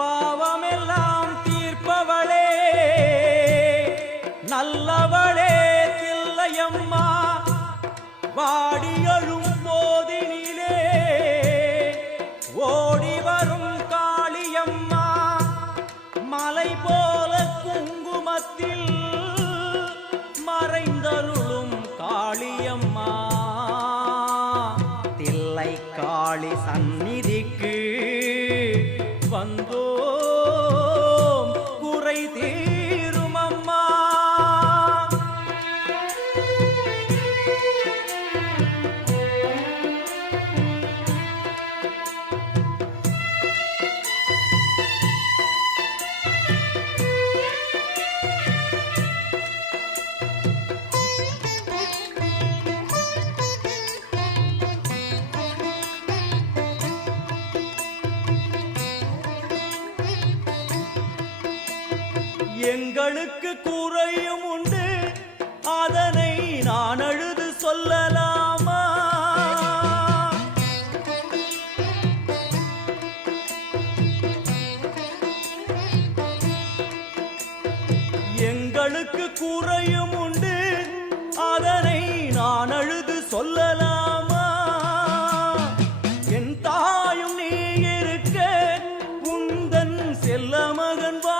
பாவமெல்லாம் தீர்ப்பவளே. நல்லவளே தில்லையம்மா வாடியழும் போதினிலே. ஓடி வரும் காளியம்மா மலை போல குங்குமத்தில் மறைந்தருளும் காளியம்மா. தில்லை காளி சந்நிதிக்கு வந்தோம். குறை தீ எங்களுக்கு குறையும் உண்டு. அதனை நான் அழுது சொல்லலாமா? எங்களுக்கு குறையும் உண்டு. அதனை நான் அழுது சொல்லலாமா? என் தாயும் நீ இருக்க. உந்தன் செல்ல மகன் வா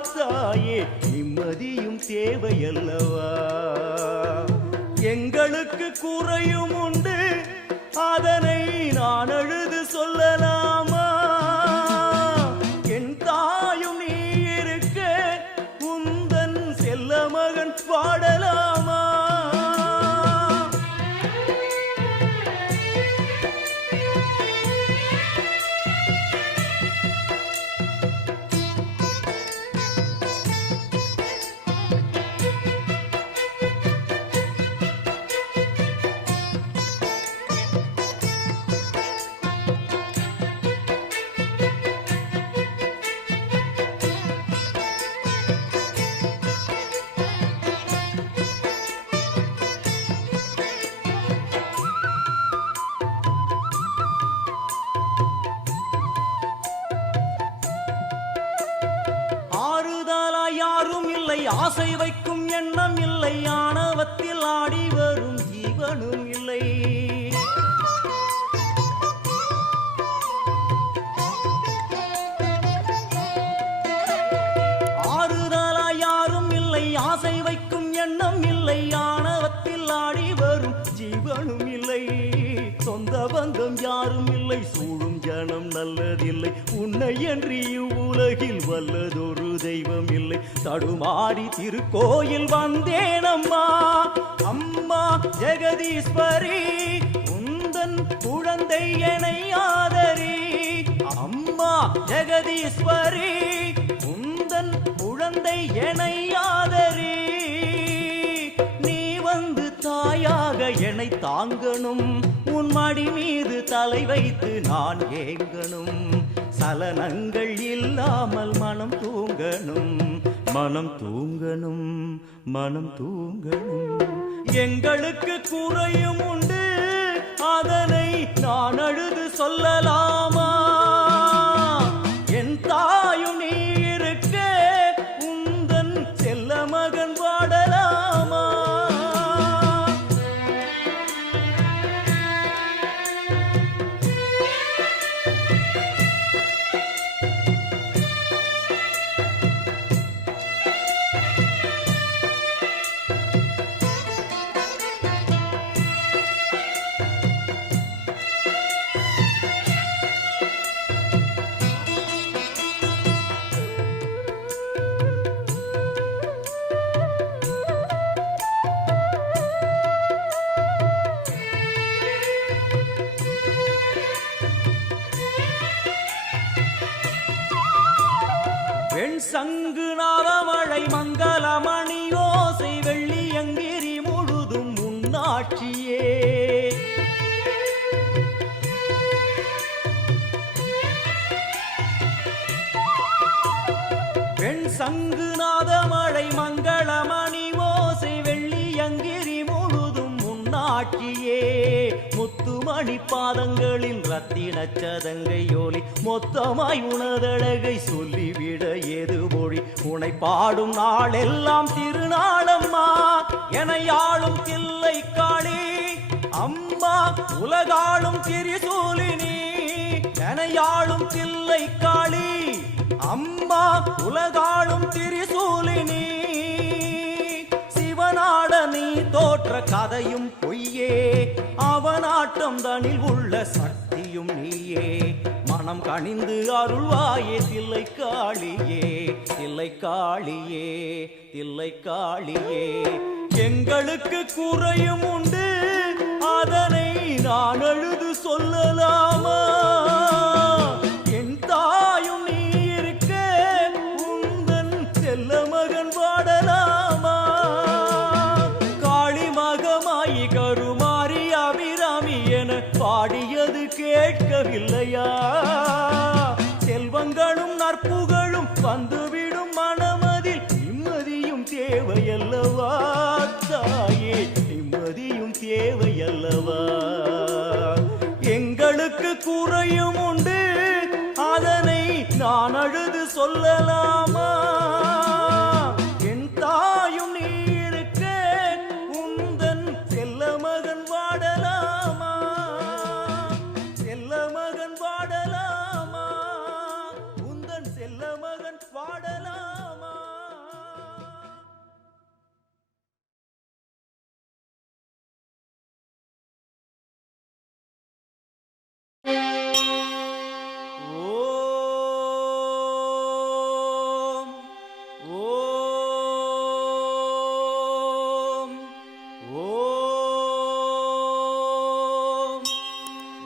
தாயே நிம்மதியும் தேவையல்லவா? எங்களுக்கு குறையும் உண்டு. அதனை நான் அழுது சொல்லலாம். ஆசை வைக்கும் எண்ணம் இல்லை ஆணவத்தில் ஆடி வரும் ஜீவனும் இல்லை. ஆறுதலா யாரும் இல்லை ஆசை வைக்கும் எண்ணம் இல்லை ஆணவத்தில் ஆடி வரும் ஜீவனும் இல்லை. சொந்த பந்தம் யாரும் இல்லை சூழும் ஜனம் நல்லதில்லை. உன்னை என்று இவ்வுலகில் வல்லதொரு தெய்வம் இல்லை தடுமாறி திருக்கோயில் வந்தேனம்மா. அம்மா ஜெகதீஸ்வரி உந்தன் குழந்தை என ஆதரி. அம்மா ஜெகதீஸ்வரி உந்தன் குழந்தை என என்னை தாங்கணும். உன் மடி மீது தலை வைத்து நான் ஏங்கணும். சலனங்கள் இல்லாமல் மனம் தூங்கணும். மனம் தூங்கணும் மனம் தூங்கணும். எங்களுக்கு குறையும் உண்டு. அதனை நான் அழுது சொல்லலாம். சங்கு நாரமழை மங்களமணி ஓசை வெள்ளியங்கிரி முழுதும் உன்னாட்சியே பெண் சங்கு நாதமழை மங்களமணி முத்துமணி பாதங்களின் ரத்தின ஒளி மொத்தமாய் உனதழகை சொல்லிவிட ஏது மொழி? உனை பாடும் நாளெல்லாம் திருநாளம்மா என யாழும் தில்லை காளி. அம்மா உலகாளும் திரிசூலினி என யாழும் தில்லை காளி. அம்மா உலகாளும் திரிசூலினி சிவனாட நீ தோற்ற கதையும் அவனாட்டம் தனில் உள்ள சக்தியும் நீயே மனம் கணிந்து அருள்வாயே தில்லை காளியே தில்லை காளியே தில்லை காளியே. எங்களுக்கு குறையும் உண்டு அதனை நான் அழுது சொல்லலாமா? முறையும் உண்டு. அதனை நான் அழுது சொல்லலாம்.